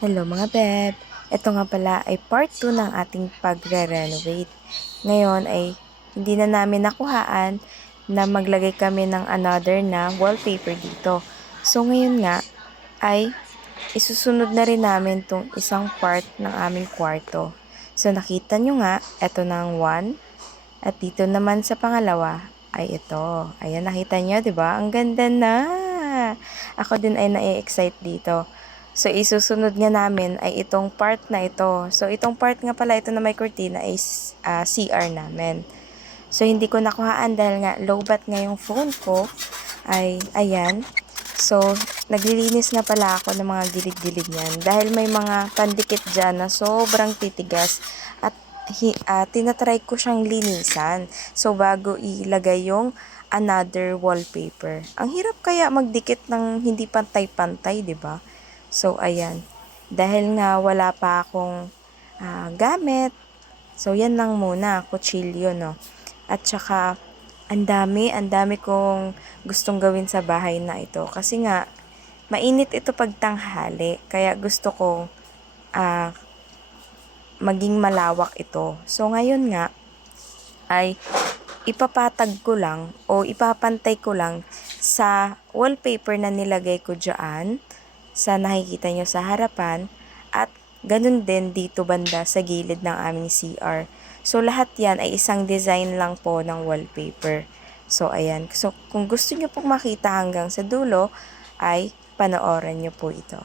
Hello mga beb! Ito nga pala ay part 2 ng ating pagre-renovate. Ngayon ay hindi na namin nakuhaan na maglagay kami ng another na wallpaper dito. So ngayon nga ay isusunod na rin namin tong isang part ng aming kwarto. So nakita nyo nga, ito na ang 1. At dito naman sa pangalawa ay ito. Ayan, nakita nyo, di ba? Ang ganda na! Ako din ay na-excite dito. So, isusunod nga namin ay itong part na ito. So, itong part nga pala ito na may cortina is CR namin. So, hindi ko nakuhaan dahil nga lowbat nga yung phone ko. Ay, ayan. So, naglilinis nga pala ako ng mga gilid-gilid niyan. Dahil may mga pandikit dyan na sobrang titigas. At tinatry ko siyang linisan. So, bago ilagay yung another wallpaper. Ang hirap kaya magdikit ng hindi pantay-pantay, di ba? So, ayan. Dahil nga wala pa akong gamit. So, yan lang muna. Kutsilyo, no? At saka, ang dami kong gustong gawin sa bahay na ito. Kasi nga, mainit ito pag tanghali. Kaya gusto ko ah, maging malawak ito. So, ngayon nga, ay ipapatag ko lang o ipapantay ko lang sa wallpaper na nilagay ko dyan sa nakikita nyo sa harapan at ganun din dito banda sa gilid ng aming CR. So, lahat yan ay isang design lang po ng wallpaper. So, ayan. So, kung gusto nyo pong makita hanggang sa dulo, ay panoorin nyo po ito.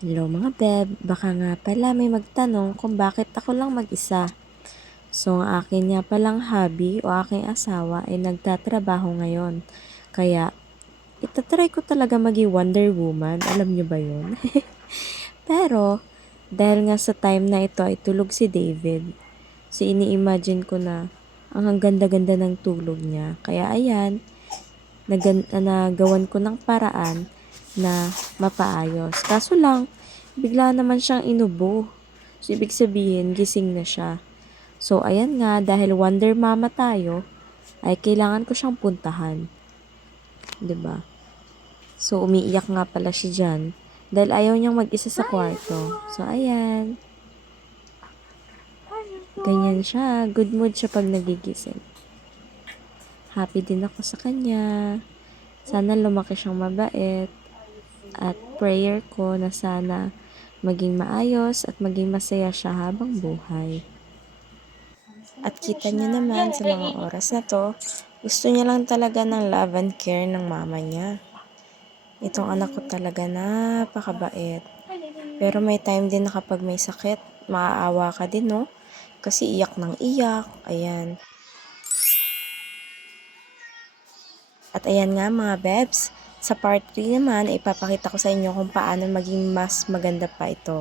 Hello mga beb, baka nga pala may magtanong kung bakit ako lang mag-isa. So, ang akin nga palang hobby o aking asawa ay nagtatrabaho ngayon. Kaya, itatry ko talaga maging Wonder Woman. Alam niyo ba yun? Pero, dahil nga sa time na ito ay tulog si David, so ini-imagine ko na ang ganda-ganda ng tulog niya. Kaya ayan, nagawan ko ng paraan na mapaayos. Kaso lang, bigla naman siyang inubo. So, ibig sabihin, gising na siya. So, ayan nga, dahil Wonder Mama tayo, ay kailangan ko siyang puntahan. 'Di ba? So, umiiyak nga pala siya dyan. Dahil ayaw niyang mag-isa sa kwarto. So, ayan. Ganyan siya. Good mood siya pag nagigising. Happy din ako sa kanya. Sana lumaki siyang mabait. At prayer ko na sana maging maayos at maging masaya siya habang buhay. At kita niyo naman sa mga oras na to, gusto niya lang talaga ng love and care ng mama niya. Itong anak ko talaga napakabait. Pero may time din na kapag may sakit, maaawa ka din, no? Kasi iyak ng iyak, ayan. At ayan nga mga bebs, sa part 3 naman, ipapakita ko sa inyo kung paano maging mas maganda pa ito.